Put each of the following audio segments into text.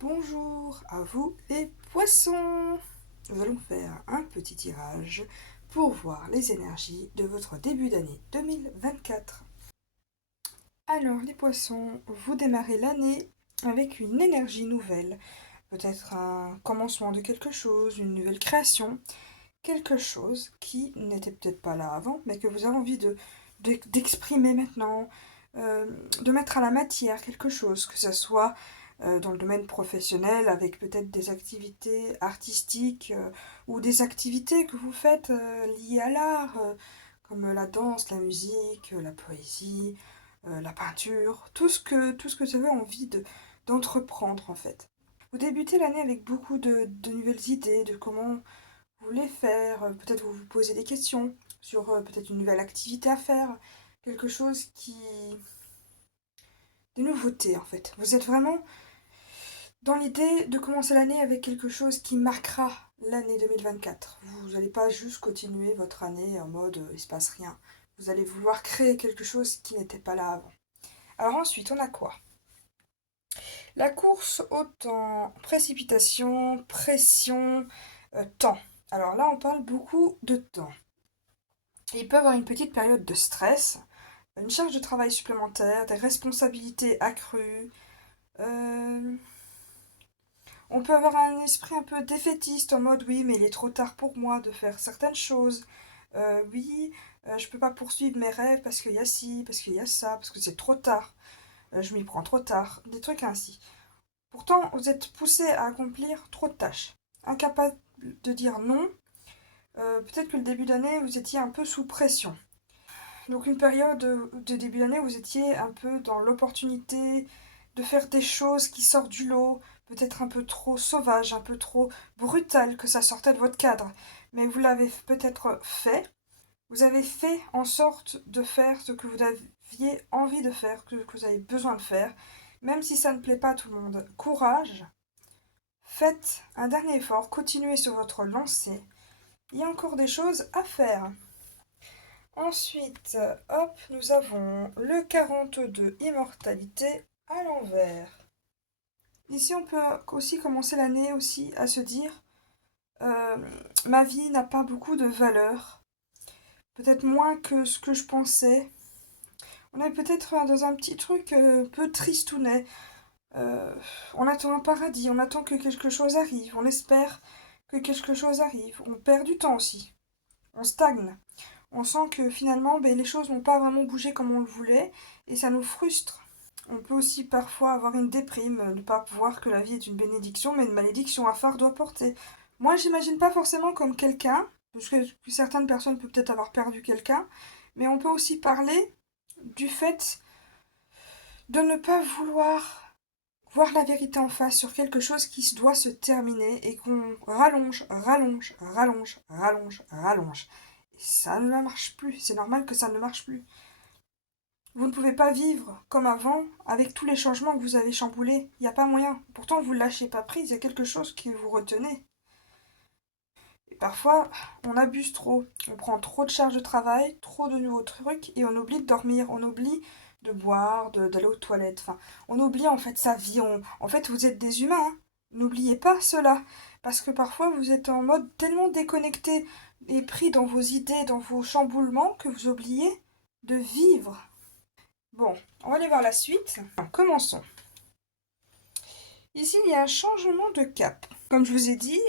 Bonjour à vous les poissons. Nous allons faire un petit tirage pour voir les énergies de votre début d'année 2024. Alors les poissons, vous démarrez l'année avec une énergie nouvelle, peut-être un commencement de quelque chose, une nouvelle création, quelque chose qui n'était peut-être pas là avant, mais que vous avez envie d'exprimer maintenant, de mettre à la matière quelque chose, que ce soit dans le domaine professionnel, avec peut-être des activités artistiques ou des activités que vous faites liées à l'art, comme la danse, la musique, la poésie, la peinture, tout ce que vous avez envie d'entreprendre en fait. Vous débutez l'année avec beaucoup de nouvelles idées, de comment vous voulez faire, peut-être vous vous posez des questions sur peut-être une nouvelle activité à faire, quelque chose qui... des nouveautés en fait. Vous êtes vraiment dans l'idée de commencer l'année avec quelque chose qui marquera l'année 2024. Vous n'allez pas juste continuer votre année en mode il se passe rien. Vous allez vouloir créer quelque chose qui n'était pas là avant. Alors ensuite, on a quoi? La course au temps, précipitation, pression, temps. Alors là, on parle beaucoup de temps. Il peut y avoir une petite période de stress, une charge de travail supplémentaire, des responsabilités accrues. euh, On peut avoir un esprit un peu défaitiste en mode oui, mais il est trop tard pour moi de faire certaines choses. Oui, je peux pas poursuivre mes rêves parce qu'il y a ci, parce qu'il y a ça, parce que c'est trop tard. Je m'y prends trop tard. Des trucs ainsi. Pourtant, vous êtes poussé à accomplir trop de tâches. Incapable de dire non. Peut-être que le début d'année, vous étiez un peu sous pression. Donc une période de début d'année où vous étiez un peu dans l'opportunité de faire des choses qui sortent du lot, peut-être un peu trop sauvage, un peu trop brutal, que ça sortait de votre cadre. Mais vous l'avez peut-être fait. Vous avez fait en sorte de faire ce que vous aviez envie de faire, que vous avez besoin de faire, même si ça ne plaît pas à tout le monde. Courage, faites un dernier effort, continuez sur votre lancée. Il y a encore des choses à faire. Ensuite, hop, nous avons le 42, immortalité à l'envers. Ici, on peut aussi commencer l'année aussi à se dire euh, ma vie n'a pas beaucoup de valeur, peut-être moins que ce que je pensais. On est peut-être dans un petit truc peu tristounet. On attend un paradis, on attend que quelque chose arrive, on espère que quelque chose arrive. On perd du temps aussi, on stagne. On sent que finalement, ben, les choses n'ont pas vraiment bougé comme on le voulait et ça nous frustre. On peut aussi parfois avoir une déprime, ne pas voir que la vie est une bénédiction mais une malédiction à fardeau à porter. Moi, j'imagine pas forcément comme quelqu'un, parce que certaines personnes peuvent peut-être avoir perdu quelqu'un, mais on peut aussi parler du fait de ne pas vouloir voir la vérité en face sur quelque chose qui doit se terminer et qu'on rallonge, rallonge, rallonge, rallonge, rallonge. Et ça ne marche plus, c'est normal que ça ne marche plus. Vous ne pouvez pas vivre comme avant avec tous les changements que vous avez chamboulés. Il n'y a pas moyen. Pourtant, vous ne lâchez pas prise, il y a quelque chose qui vous retenait. Et parfois, on abuse trop. On prend trop de charges de travail, trop de nouveaux trucs, et on oublie de dormir, on oublie de boire, d'aller aux toilettes. Enfin, on oublie en fait sa vie. En fait, vous êtes des humains. Hein. N'oubliez pas cela. Parce que parfois, vous êtes en mode tellement déconnecté et pris dans vos idées, dans vos chamboulements, que vous oubliez de vivre. Bon, on va aller voir la suite. Commençons. Ici, il y a un changement de cap. Comme je vous ai dit,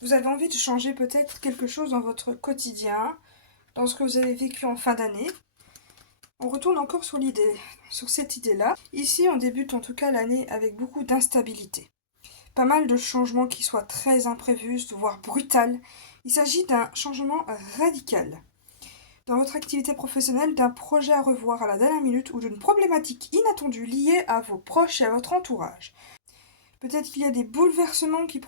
vous avez envie de changer peut-être quelque chose dans votre quotidien, dans ce que vous avez vécu en fin d'année. On retourne encore sur l'idée, sur cette idée-là. Ici, on débute en tout cas l'année avec beaucoup d'instabilité. Pas mal de changements qui soient très imprévus, voire brutaux. Il s'agit d'un changement radical dans votre activité professionnelle, d'un projet à revoir à la dernière minute ou d'une problématique inattendue liée à vos proches et à votre entourage. Peut-être qu'il y a des bouleversements qui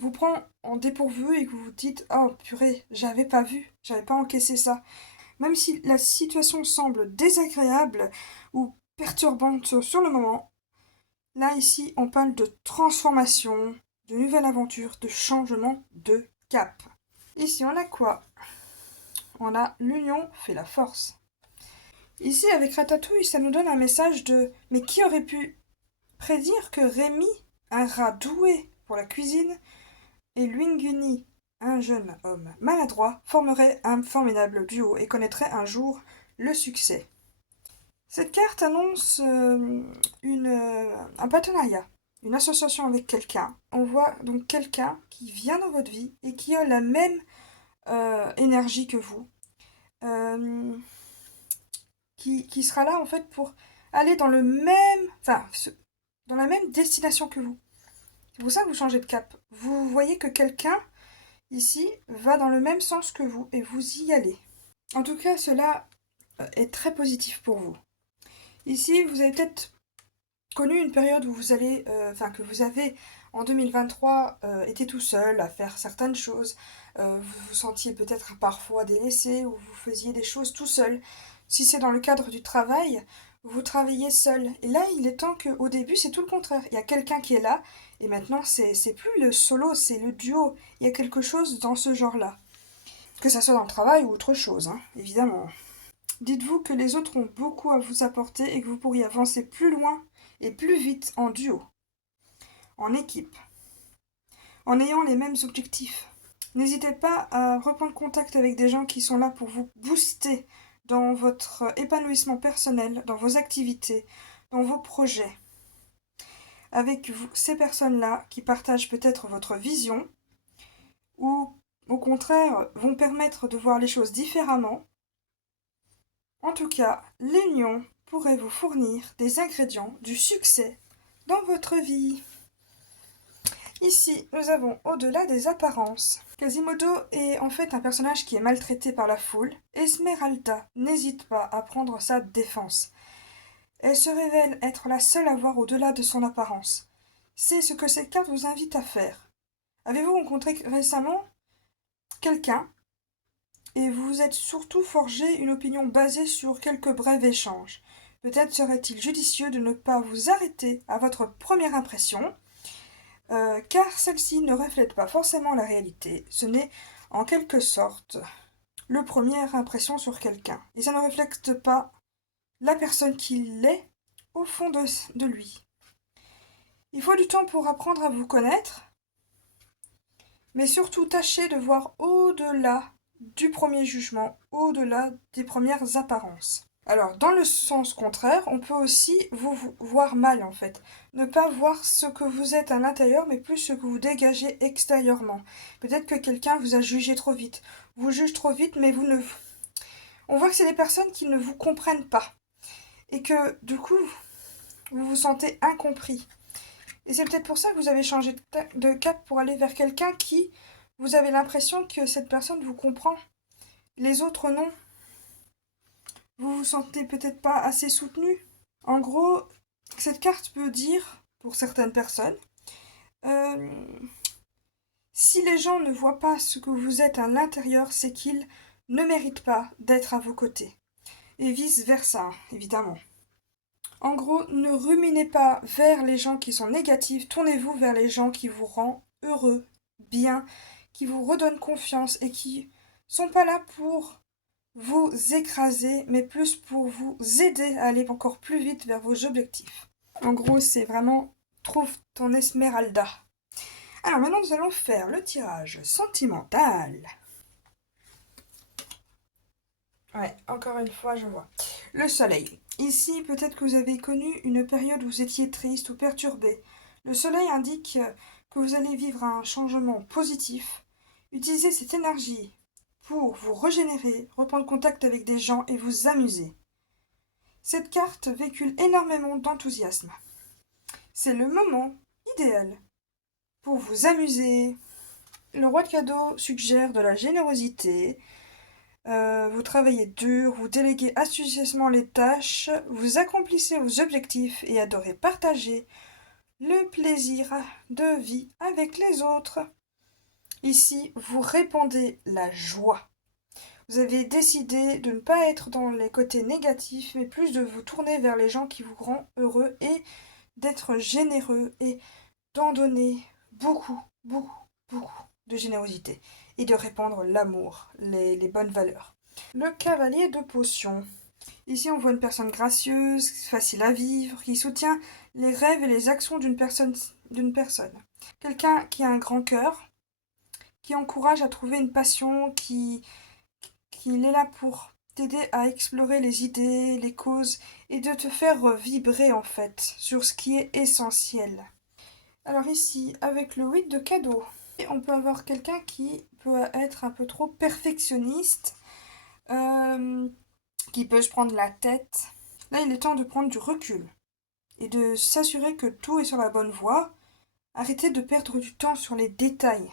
vous prend en dépourvu et que vous vous dites oh purée, j'avais pas vu, j'avais pas encaissé ça. Même si la situation semble désagréable ou perturbante sur le moment, là ici on parle de transformation, de nouvelle aventure, de changement de cap. Ici on a quoi? On a l'union fait la force. Ici, avec Ratatouille, ça nous donne un message de « Mais qui aurait pu prédire que Rémi, un rat doué pour la cuisine, et Luinguni, un jeune homme maladroit, formeraient un formidable duo et connaîtraient un jour le succès ?» Cette carte annonce un partenariat, une association avec quelqu'un. On voit donc quelqu'un qui vient dans votre vie et qui a la même énergie que vous, qui sera là en fait pour aller dans le même, enfin, dans la même destination que vous. C'est pour ça que vous changez de cap. Vous voyez que quelqu'un ici va dans le même sens que vous et vous y allez. En tout cas, cela est très positif pour vous. Ici, vous avez peut-être connu une période où vous allez, que vous avez en 2023 été tout seul à faire certaines choses. Vous vous sentiez peut-être parfois délaissé ou vous faisiez des choses tout seul. Si c'est dans le cadre du travail, vous travaillez seul. Et là, il est temps qu'au début, c'est tout le contraire. Il y a quelqu'un qui est là et maintenant, c'est plus le solo, c'est le duo. Il y a quelque chose dans ce genre-là. Que ça soit dans le travail ou autre chose, hein, évidemment. Dites-vous que les autres ont beaucoup à vous apporter et que vous pourriez avancer plus loin et plus vite en duo, en équipe, en ayant les mêmes objectifs. N'hésitez pas à reprendre contact avec des gens qui sont là pour vous booster dans votre épanouissement personnel, dans vos activités, dans vos projets. Avec vous, ces personnes-là qui partagent peut-être votre vision ou au contraire vont permettre de voir les choses différemment. En tout cas, l'union pourrait vous fournir des ingrédients du succès dans votre vie. Ici, nous avons au-delà des apparences. Quasimodo est en fait un personnage qui est maltraité par la foule. Esmeralda n'hésite pas à prendre sa défense. Elle se révèle être la seule à voir au-delà de son apparence. C'est ce que cette carte vous invite à faire. Avez-vous rencontré récemment quelqu'un et vous vous êtes surtout forgé une opinion basée sur quelques brefs échanges? Peut-être serait-il judicieux de ne pas vous arrêter à votre première impression, car celle-ci ne reflète pas forcément la réalité. Ce n'est en quelque sorte le première impression sur quelqu'un. Et ça ne reflète pas la personne qu'il est au fond de lui. Il faut du temps pour apprendre à vous connaître, mais surtout tâchez de voir au-delà du premier jugement, au-delà des premières apparences. Alors, dans le sens contraire, on peut aussi vous voir mal, en fait. Ne pas voir ce que vous êtes à l'intérieur, mais plus ce que vous dégagez extérieurement. Peut-être que quelqu'un vous a jugé trop vite. Vous juge trop vite, mais vous ne... On voit que c'est des personnes qui ne vous comprennent pas. Et que, du coup, vous vous sentez incompris. Et c'est peut-être pour ça que vous avez changé de cap pour aller vers quelqu'un qui... Vous avez l'impression que cette personne vous comprend. Les autres, non. Vous vous sentez peut-être pas assez soutenu. En gros, cette carte peut dire, pour certaines personnes, euh, si les gens ne voient pas ce que vous êtes à l'intérieur, c'est qu'ils ne méritent pas d'être à vos côtés. Et vice-versa, évidemment. En gros, ne ruminez pas vers les gens qui sont négatifs, tournez-vous vers les gens qui vous rendent heureux, bien, qui vous redonnent confiance et qui sont pas là pour vous écraser, mais plus pour vous aider à aller encore plus vite vers vos objectifs. En gros, c'est vraiment trouve ton Esmeralda. Alors maintenant, nous allons faire le tirage sentimental. Ouais, encore une fois, je vois. Le soleil. Ici, peut-être que vous avez connu une période où vous étiez triste ou perturbé. Le soleil indique que vous allez vivre un changement positif. Utilisez cette énergie pour vous régénérer, reprendre contact avec des gens et vous amuser. Cette carte véhicule énormément d'enthousiasme. C'est le moment idéal pour vous amuser. Le roi de cadeaux suggère de la générosité. Vous travaillez dur, vous déléguez astucieusement les tâches, vous accomplissez vos objectifs et adorez partager le plaisir de vie avec les autres. Ici, vous répandez la joie. Vous avez décidé de ne pas être dans les côtés négatifs, mais plus de vous tourner vers les gens qui vous rendent heureux et d'être généreux et d'en donner beaucoup, beaucoup, beaucoup de générosité et de répandre l'amour, les bonnes valeurs. Le cavalier de potions. Ici, on voit une personne gracieuse, facile à vivre, qui soutient les rêves et les actions d'une personne. Quelqu'un qui a un grand cœur, qui encourage à trouver une passion, qui est là pour t'aider à explorer les idées, les causes, et de te faire vibrer en fait sur ce qui est essentiel. Alors ici, avec le 8 de cadeau, on peut avoir quelqu'un qui peut être un peu trop perfectionniste, qui peut se prendre la tête. Là, il est temps de prendre du recul et de s'assurer que tout est sur la bonne voie. Arrêtez de perdre du temps sur les détails.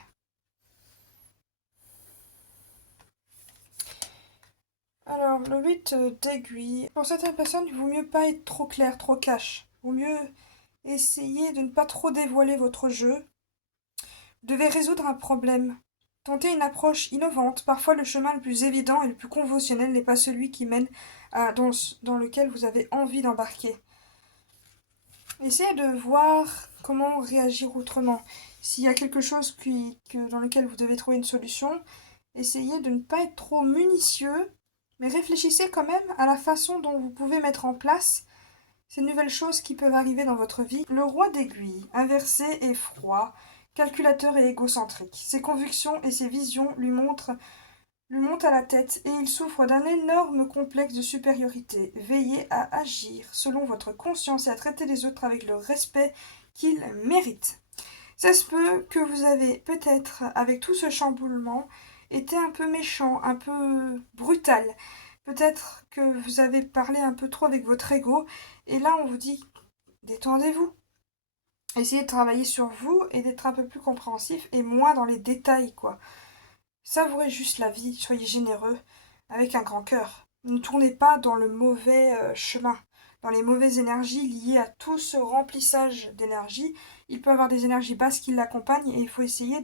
Alors, le 8 d'aiguille. Pour certaines personnes, il vaut mieux pas être trop clair, trop cash. Il vaut mieux essayer de ne pas trop dévoiler votre jeu. Vous devez résoudre un problème. Tentez une approche innovante. Parfois, le chemin le plus évident et le plus conventionnel n'est pas celui qui mène dans lequel vous avez envie d'embarquer. Essayez de voir comment réagir autrement. S'il y a quelque chose dans lequel vous devez trouver une solution, essayez de ne pas être trop minutieux, mais réfléchissez quand même à la façon dont vous pouvez mettre en place ces nouvelles choses qui peuvent arriver dans votre vie. Le roi d'aiguille, inversé et froid, calculateur et égocentrique. Ses convictions et ses visions lui montent à la tête et il souffre d'un énorme complexe de supériorité. Veillez à agir selon votre conscience et à traiter les autres avec le respect qu'ils méritent. Ça se peut que vous avez peut-être, avec tout ce chamboulement, été un peu méchant, un peu brutal. Peut-être que vous avez parlé un peu trop avec votre ego. Et là, on vous dit, détendez-vous. Essayez de travailler sur vous et d'être un peu plus compréhensif et moins dans les détails, quoi. Savourez juste la vie, soyez généreux, avec un grand cœur. Ne tournez pas dans le mauvais chemin, dans les mauvaises énergies liées à tout ce remplissage d'énergie. Il peut y avoir des énergies basses qui l'accompagnent et il faut essayer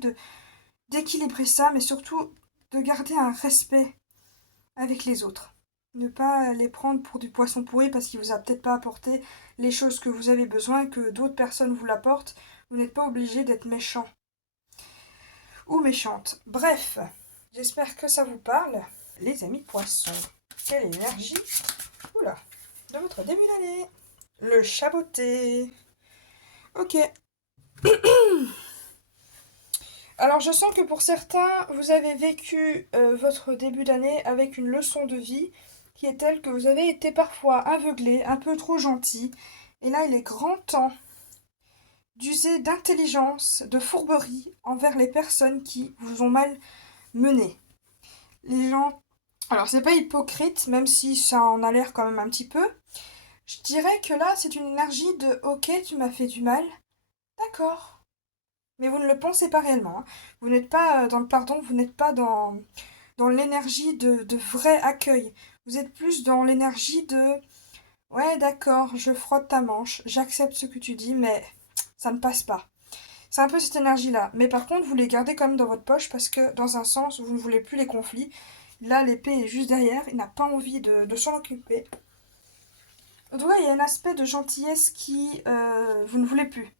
d'équilibrer ça, mais surtout de garder un respect avec les autres. Ne pas les prendre pour du poisson pourri parce qu'il vous a peut-être pas apporté les choses que vous avez besoin, que d'autres personnes vous l'apportent. Vous n'êtes pas obligé d'être méchant ou méchante. Bref, j'espère que ça vous parle. Les amis poissons, quelle énergie, oula, de votre début d'année. Le chaboté. Ok. Alors je sens que pour certains, vous avez vécu votre début d'année avec une leçon de vie qui est telle que vous avez été parfois aveuglé, un peu trop gentil. Et là, il est grand temps d'user d'intelligence, de fourberie envers les personnes qui vous ont mal mené. Les gens... Alors c'est pas hypocrite, même si ça en a l'air quand même un petit peu. Je dirais que là, c'est une énergie de ok, tu m'as fait du mal, d'accord. Mais vous ne le pensez pas réellement, hein. Vous n'êtes pas dans le pardon, vous n'êtes pas dans l'énergie de vrai accueil. Vous êtes plus dans l'énergie de ouais, d'accord, je frotte ta manche, j'accepte ce que tu dis, mais ça ne passe pas. C'est un peu cette énergie-là. Mais par contre, vous les gardez quand même dans votre poche parce que, dans un sens, vous ne voulez plus les conflits. Là, l'épée est juste derrière, il n'a pas envie de s'en occuper. En tout cas, il y a un aspect de gentillesse qui vous ne voulez plus.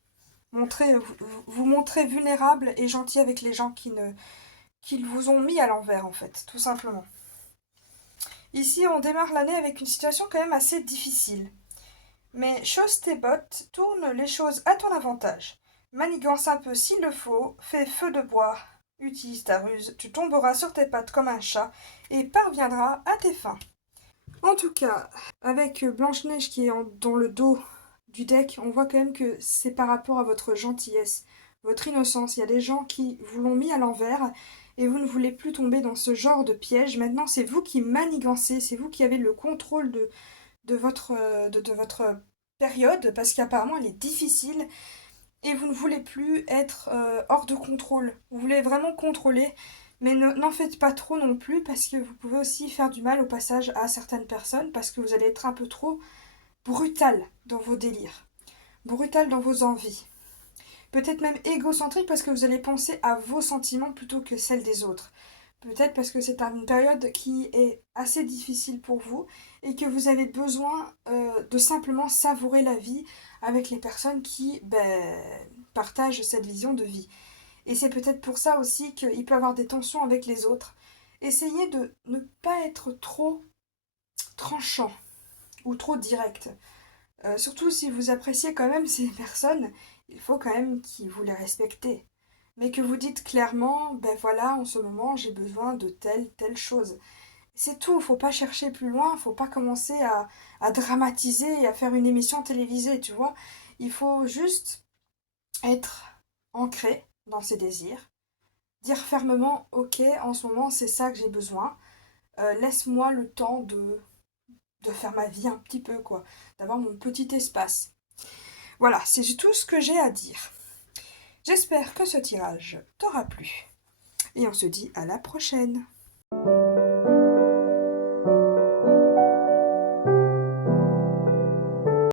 Vous montrez vulnérable et gentil avec les gens qui vous ont mis à l'envers, en fait, tout simplement. Ici, on démarre l'année avec une situation quand même assez difficile. Mais chausse tes bottes, tourne les choses à ton avantage. Manigance un peu s'il le faut, fais feu de bois, utilise ta ruse, tu tomberas sur tes pattes comme un chat et parviendras à tes fins. En tout cas, avec Blanche-Neige qui est dans le dos du deck, on voit quand même que c'est par rapport à votre gentillesse, votre innocence. Il y a des gens qui vous l'ont mis à l'envers et vous ne voulez plus tomber dans ce genre de piège. Maintenant, c'est vous qui manigancez, c'est vous qui avez le contrôle de votre période parce qu'apparemment elle est difficile et vous ne voulez plus être hors de contrôle. Vous voulez vraiment contrôler, mais n'en faites pas trop non plus parce que vous pouvez aussi faire du mal au passage à certaines personnes parce que vous allez être un peu trop brutal dans vos délires, brutal dans vos envies. Peut-être même égocentrique parce que vous allez penser à vos sentiments plutôt que celles des autres. Peut-être parce que c'est une période qui est assez difficile pour vous et que vous avez besoin de simplement savourer la vie avec les personnes qui partagent cette vision de vie. Et c'est peut-être pour ça aussi qu'il peut y avoir des tensions avec les autres essayez de ne pas être trop tranchant ou trop direct. Surtout si vous appréciez quand même ces personnes, il faut quand même que vous les respectez. Mais que vous dites clairement, ben voilà, en ce moment j'ai besoin de telle chose. C'est tout, faut pas chercher plus loin, faut pas commencer à dramatiser et à faire une émission télévisée, tu vois. Il faut juste être ancré dans ses désirs, dire fermement, ok, en ce moment c'est ça que j'ai besoin, laisse-moi le temps de faire ma vie un petit peu, quoi, d'avoir mon petit espace. Voilà, c'est tout ce que j'ai à dire. J'espère que ce tirage t'aura plu. Et on se dit à la prochaine.